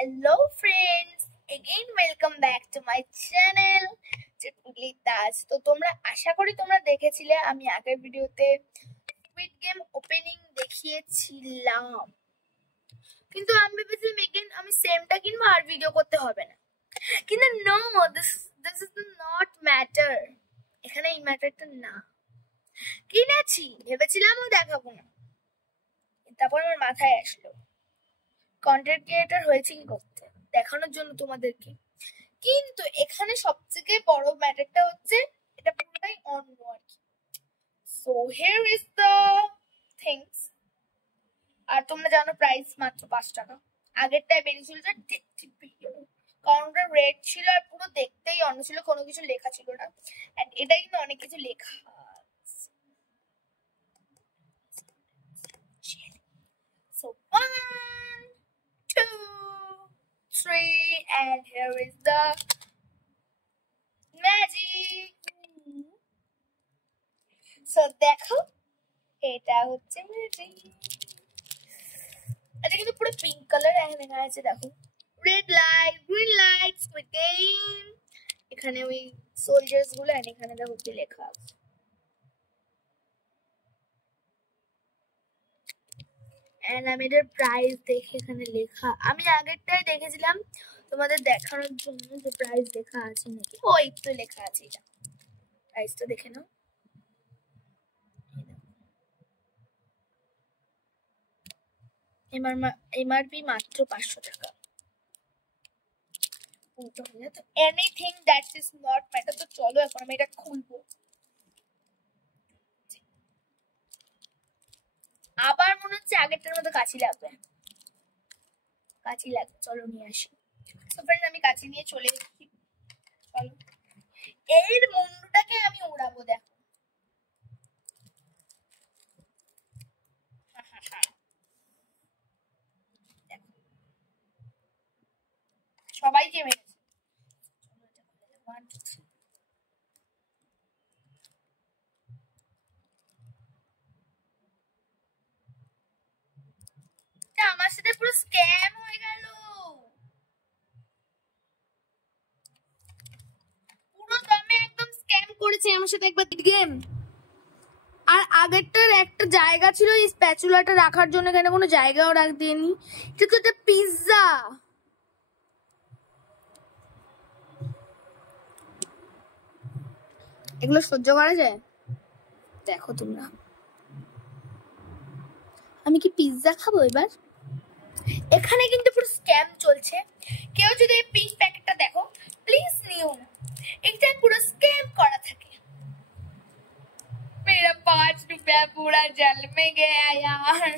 Hello friends, again welcome back to my channel চুটপুটলি তাজ। তো তোমরা আশা করি তোমরা দেখেছিলে আমি আগের ভিডিওতে স্কুইড গেম ওপেনিং দেখিয়েছিলাম, কিন্তু আমি ভেবেছিলাম এগেইন আমি সেমটা কিনবো আর ভিডিও করতে হবে না, কিন্তু no, this is not matter. এখানে এই ম্যাটারটা না, কিনেছি ভেবেছিলামও দেখাবো না, তারপর আমার মাথায় আসলো কন্টেন্ট ক্রিয়েটর হয়েছে কি করতে, দেখানোর জন্য তোমাদেরকে। কিন্তু এখানে সবথেকে বড় ম্যাটারটা হচ্ছে এটা পুরোটাই অন্য আর কি। So here is the things. আর তোমরা জানো প্রাইস মাত্র 5 টাকা। আগেরটায় বেরিয়েছিল যে কাউন্টার রেড ছিল আর পুরো দেখতেই অন্য ছিল, কোনো কিছু লেখা ছিল না। এন্ড এটা কিন্তু অনেক কিছু লেখা। So 1, 2, 3 and here is the magic. So দেখো এটা হচ্ছে ম্যাজিক। এটা কিন্তু পুরো পিঙ্ক কালার লেখা আছে, দেখো red light, green light, squid game. এখানে ওই সোলজার্স গুলো আর এখানে দেখো কি লেখা আছে। এন্ড আমি এটার প্রাইস দেখে এখানে লেখা, আমি আগেরটাই দেখেছিলাম তোমাদের দেখানোর জন্য যে প্রাইস লেখা আছে নাকি। ওই তো লেখা আছে, এটা প্রাইসটা দেখে নাও। এমআরপি মাত্র 500 টাকা। তো anything that is not matter. তো চলো এখন আমি এটা খুলবো। আবার মনে হচ্ছে আগেরটার মতো কাঁচি লাগবে, কাঁচি লাগবে, চলো নিয়ে আসি। তো ফ্রেন্ড আমি কাঁচি নিয়ে চলে এসেছি, চলো এর মুন্ডুটাকে আমি উড়াবো। দেখো সবাইকে মেরেছে। আমার সাথে পুরো স্ক্যাম হয়ে গেল, পুরো দমে একদম স্ক্যাম করেছে আমার সাথে একবার গেম। আর আগেরটার একটা জায়গা ছিল এই স্প্যাচুলাটা রাখার জন্য, এখানে কোনো জায়গাও রাখ দেয়নি। এটা তো একটা পিৎজা। এগুলো সহ্য করা যায়? দেখো তোমরা, আমি কি পিৎজা খাবো এবার? এখানে কিন্তু পুরো স্ক্যাম চলছে। কেউ যদি এই পিস প্যাকেটটা দেখো প্লিজ নিও না, এটা পুরো স্ক্যাম করা থাকে। मेरा 5 रुपया पूरा जल में गया यार।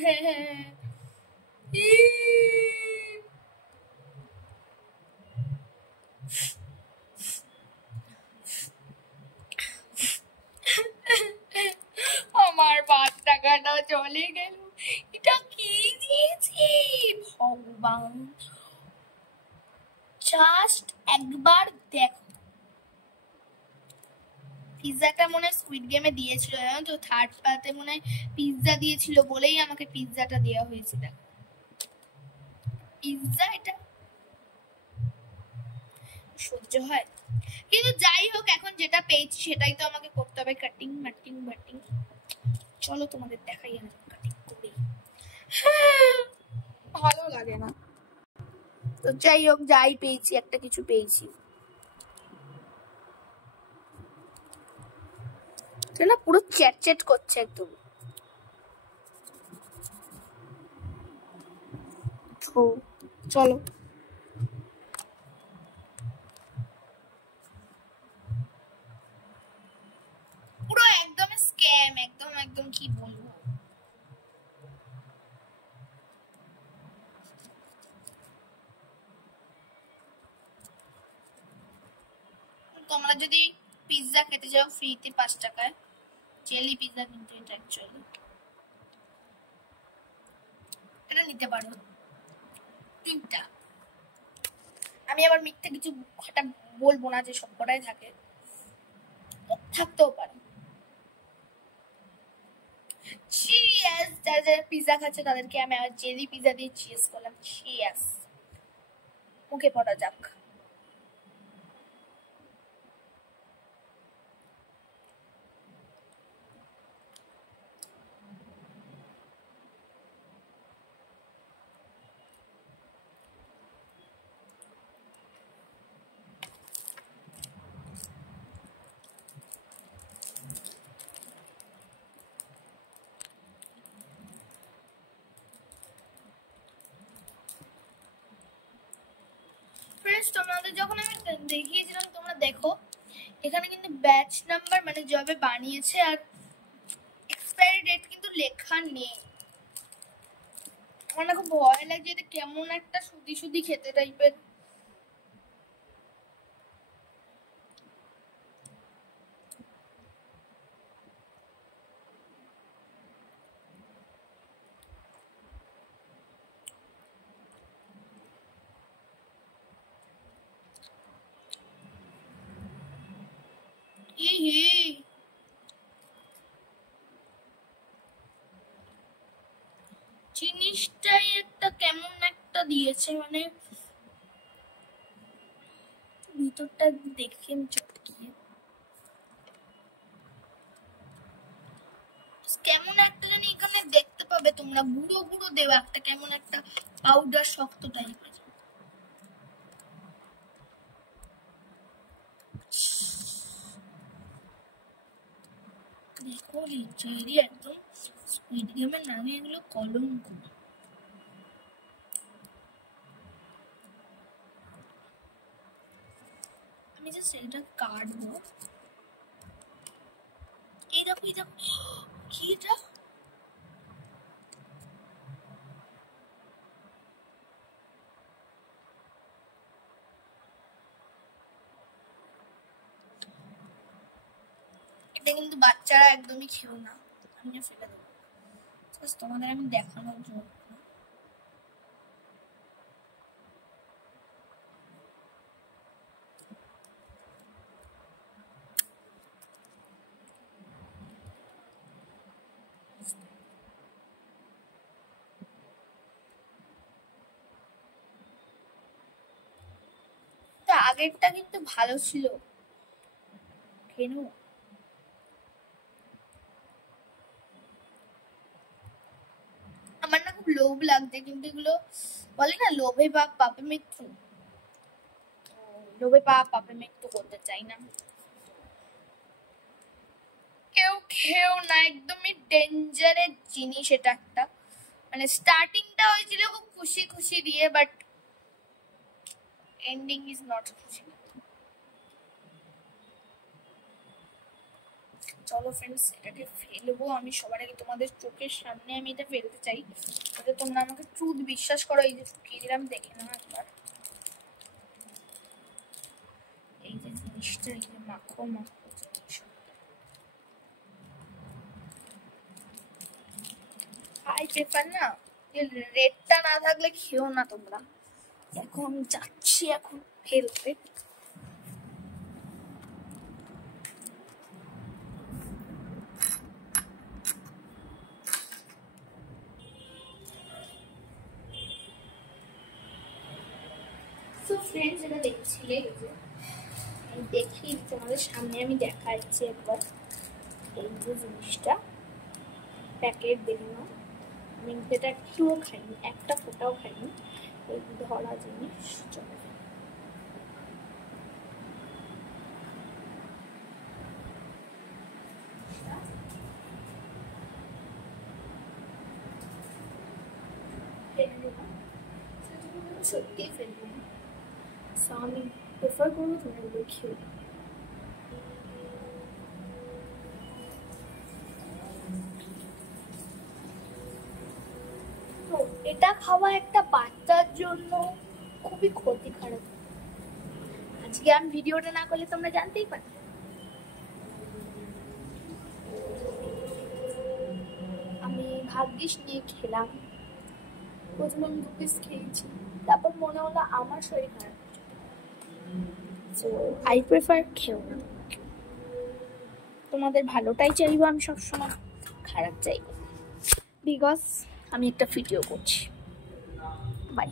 আমার 5 টাকাটা চলে গেল। এটা কি দিয়েছি ভগবান, জাস্ট একবার দেখো। পিৎজাটা মনে হয় স্কুইড গেমে দিয়েছিল, জানো তো, থার্ড পার্টে মনে হয় পিৎজা দিয়েছিল বলেই আমাকে পিৎজাটা দেওয়া হয়েছে। দেখো পিৎজা, এটা সহ্য হয়? কিন্তু যাই হোক, এখন যেটা পেয়েছি সেটাই তো আমাকে করতে হবে, কাটিং মাটিং বাটিং। চলো তোমাদের দেখাই আমি কাটিং করি। ভালো লাগে না তো যাই হোক, যাই পেয়েছি একটা কিছু পেয়েছি। না পুরো চ্যাট চ্যাট করছে একদম। চলো পুরো একদম স্ক্যাম, একদম একদম কি বলবো। তোমরা যদি পিৎজা খেতে চাও ফ্রিতে 5 টাকায় জেলি পিৎজা, কিন্তু এটা অ্যাকচুয়ালি এটা নিতে পারো 3টা। আমি আবার মিথ্যে কিছু কথা বলবো না যে সবকটাই থাকে, থাকতেও পারে। চিয়ার্স। যারা যারা পিৎজা খাচ্ছে তাদেরকে আমি আবার জেলি পিৎজা দিয়ে চিয়ার্স করলাম। চিয়ার্স। মুখে পড়া যাক। ফ্রেন্ডস, তোমাদের যখন আমি দেখিয়েছিলাম তোমরা দেখো, এখানে কিন্তু ব্যাচ নাম্বার মানে জবে বানিয়েছে আর এক্সপায়ারি ডেট কিন্তু লেখা নেই। আমার না খুব ভয় লাগছে, এটা কেমন একটা সুদি সুদি খেতে টাইপের। জিনিসটাই একটা কেমন একটা দিয়েছে, মানে ভিতরটা দেখে চটকিয়ে কেমন একটা জানি এখানে দেখতে পাবে তোমরা, গুঁড়ো গুঁড়ো দেওয়া একটা কেমন একটা পাউডার শক্ত টাইপের। দেখো লিটারেলি একদম স্কুইড গেমের নামে এগুলো কলঙ্ক। আমি জাস্ট এটা কাটবো। এই দেখো এই দেখো, কি এটা? এটা কিন্তু বাচ্চারা একদমই খেও না, আমি ফেলে দেবো। তোমাদের আমি দেখানোর জন্য। আগেরটা কিন্তু ভালো ছিল, কেন আমার না খুব লোভ লাগছে, কিন্তু এগুলো বলে না লোভে পাপ পাপে মৃত্যু, লোভে পাপ পাপে মৃত্যু করতে চাই না। কেউ খেও না, একদমই ডেঞ্জারের জিনিস এটা একটা। মানে স্টার্টিংটা হয়েছিল খুব খুশি খুশি দিয়ে, বাট এন্ডিং ইজ নট খুশি। চলো ফ্রেন্ডস, এটাকে ফেলবো আমি সবার আগে, তোমাদের চোখের সামনে আমি এটা ফেলতে চাই, যাতে তোমরা আমাকে ট্রুথ বিশ্বাস করো। এই যে ঢুকিয়ে দিলাম, দেখে নাও একবার। এই যে জিনিসটা, এই যে মাখো মাখো জিনিস, আই প্রেফার না রেডটা না থাকলে খেও না তোমরা। এখন যাচ্ছি এখন ফেলতে। তো ফ্রেন্ডস, এটা দেখছিলে, দেখি তোমাদের সামনে আমি দেখাচ্ছি একবার। এই যে জিনিসটা প্যাকেট বেরোনো, আমি যেটা একটুও খাইনি, একটা ফোঁটাও খাইনি, এই ধরা জিনিস। চলো সত্যি ফেলবো না, আমি প্রেফার করবো তুমি এগুলো খেয়ে। এটা খাওয়া একটা বাচ্চার জন্য খুবই ক্ষতিকারক। আজকে আমি ভিডিওটা না করলে তোমরা জানতেই পারতে। আমি ভাগ্যিস নিয়ে খেলাম, প্রথমে আমি 2 পিস খেয়েছি, তারপর মনে হলো আমার শরীর খারাপ, সো আই প্রেফার খেও না। তোমাদের ভালোটাই চাইবো আমি সবসময়, খারাপ চাইবো, বিকজ আমি একটা ভিডিও করছি। বাই।